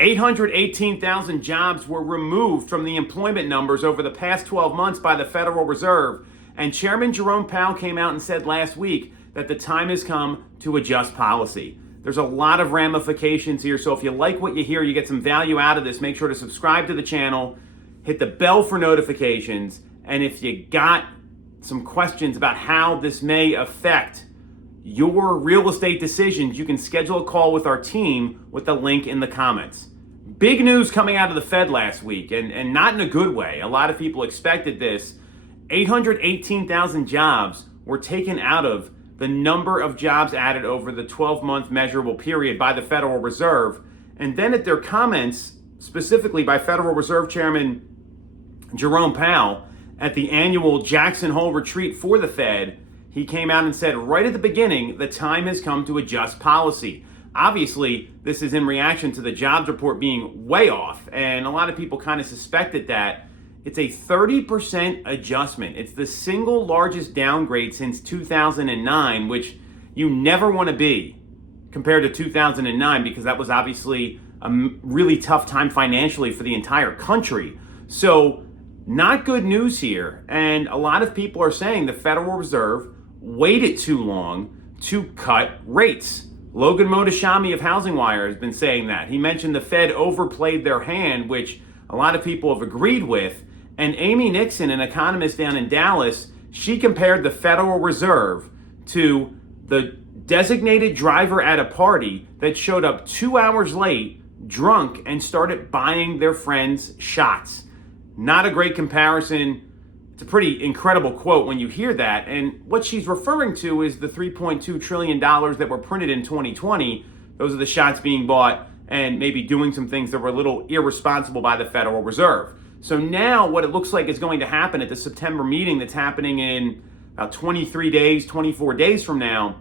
818,000 jobs were removed from the employment numbers over the past 12 months by the Federal Reserve. And Chairman Jerome Powell came out and said last week that the time has come to adjust policy. There's a lot of ramifications here, so if you like what you hear, you get some value out of this, make sure to subscribe to the channel, hit the bell for notifications, and if you got some questions about how this may affect your real estate decisions, you can schedule a call with our team with the link in the comments. Big news coming out of the Fed last week, and not in a good way. A lot of people expected this. 818,000 jobs were taken out of the number of jobs added over the 12-month measurable period by the Federal Reserve. And then at their comments, specifically by Federal Reserve Chairman Jerome Powell, at the annual Jackson Hole retreat for the Fed, he came out and said right at the beginning, the time has come to adjust policy. Obviously, this is in reaction to the jobs report being way off, and a lot of people kind of suspected that. It's a 30% adjustment. It's the single largest downgrade since 2009, which you never want to be compared to 2009 because that was obviously a really tough time financially for the entire country. So, not good news here, and a lot of people are saying the Federal Reserve waited too long to cut rates. Logan Mohtashami of Housing Wire has been saying that. He mentioned the Fed overplayed their hand, which a lot of people have agreed with. And Amy Nixon, an economist down in Dallas, she compared the Federal Reserve to the designated driver at a party that showed up 2 hours late, drunk, and started buying their friends shots. Not a great comparison. It's a pretty incredible quote when you hear that. And what she's referring to is the $3.2 trillion that were printed in 2020. Those are the shots being bought and maybe doing some things that were a little irresponsible by the Federal Reserve. So now what it looks like is going to happen at the September meeting that's happening in about 23 days, 24 days from now,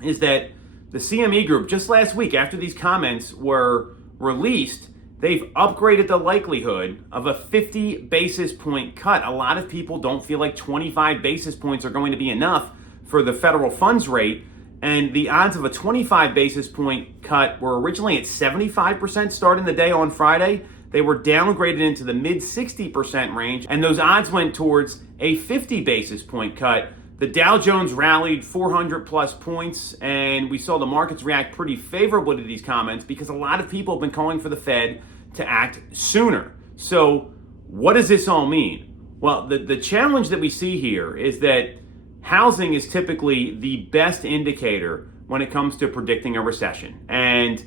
is that the CME Group, just last week after these comments were released, they've upgraded the likelihood of a 50 basis point cut. A lot of people don't feel like 25 basis points are going to be enough for the federal funds rate. And the odds of a 25 basis point cut were originally at 75% starting the day on Friday. They were downgraded into the mid 60% range, and those odds went towards a 50 basis point cut. The Dow Jones rallied 400 plus points, and we saw the markets react pretty favorably to these comments because a lot of people have been calling for the Fed to act sooner. So what does this all mean? Well, the challenge that we see here is that housing is typically the best indicator when it comes to predicting a recession. And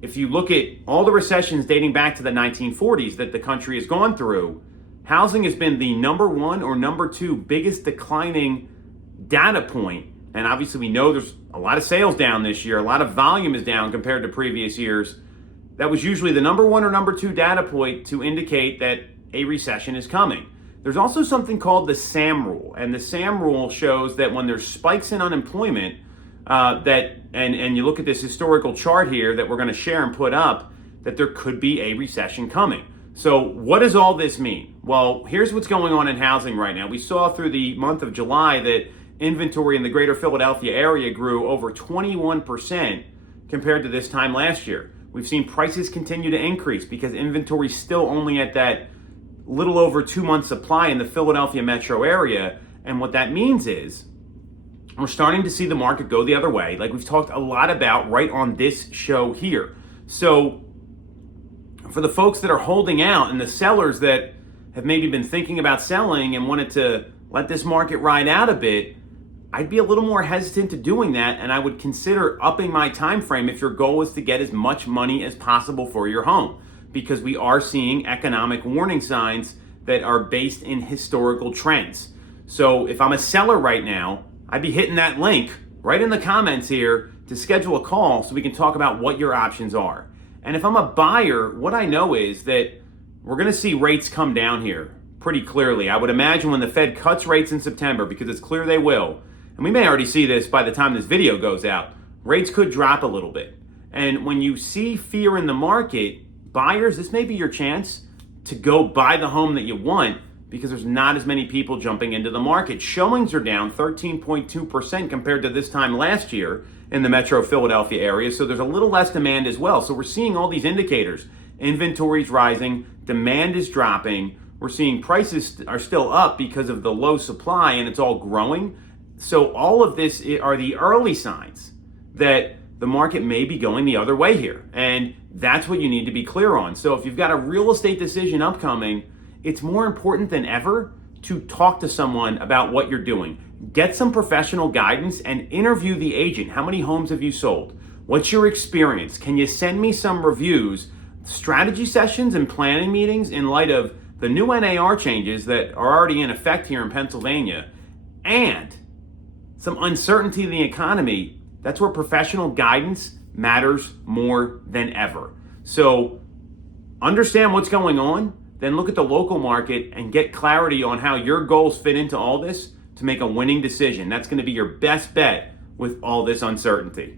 if you look at all the recessions dating back to the 1940s that the country has gone through, housing has been the number one or number two biggest declining data point. And obviously we know there's a lot of sales down this year. A lot of volume is down compared to previous years. That was usually the number one or number two data point to indicate that a recession is coming. There's also something called the SAM rule. And the SAM rule shows that when there's spikes in unemployment, and you look at this historical chart here that we're going to share and put up, that there could be a recession coming. So what does all this mean? Well, here's what's going on in housing right now. We saw through the month of July that inventory in the greater Philadelphia area grew over 21% compared to this time last year. We've seen prices continue to increase because inventory is still only at that little over 2 months supply in the Philadelphia metro area. And what that means is we're starting to see the market go the other way, like we've talked a lot about right on this show here. So for the folks that are holding out and the sellers that have maybe been thinking about selling and wanted to let this market ride out a bit, I'd be a little more hesitant to doing that, and I would consider upping my time frame if your goal is to get as much money as possible for your home, because we are seeing economic warning signs that are based in historical trends. So if I'm a seller right now, I'd be hitting that link right in the comments here to schedule a call so we can talk about what your options are. And if I'm a buyer, what I know is that we're going to see rates come down here pretty clearly. I would imagine when the Fed cuts rates in September, because it's clear they will, and we may already see this by the time this video goes out, rates could drop a little bit. And when you see fear in the market, buyers, this may be your chance to go buy the home that you want, because there's not as many people jumping into the market. Showings are down 13.2% compared to this time last year, in the metro Philadelphia area, so there's a little less demand as well. So we're seeing all these indicators. Inventory's rising, demand is dropping. We're seeing prices are still up because of the low supply, and it's all growing. So all of this are the early signs that the market may be going the other way here. And that's what you need to be clear on. So if you've got a real estate decision upcoming, it's more important than ever to talk to someone about what you're doing. Get some professional guidance and interview the agent. How many homes have you sold? What's your experience? Can you send me some reviews, strategy sessions and planning meetings in light of the new NAR changes that are already in effect here in Pennsylvania and some uncertainty in the economy? That's where professional guidance matters more than ever. So understand what's going on, then look at the local market and get clarity on how your goals fit into all this to make a winning decision. That's going to be your best bet with all this uncertainty.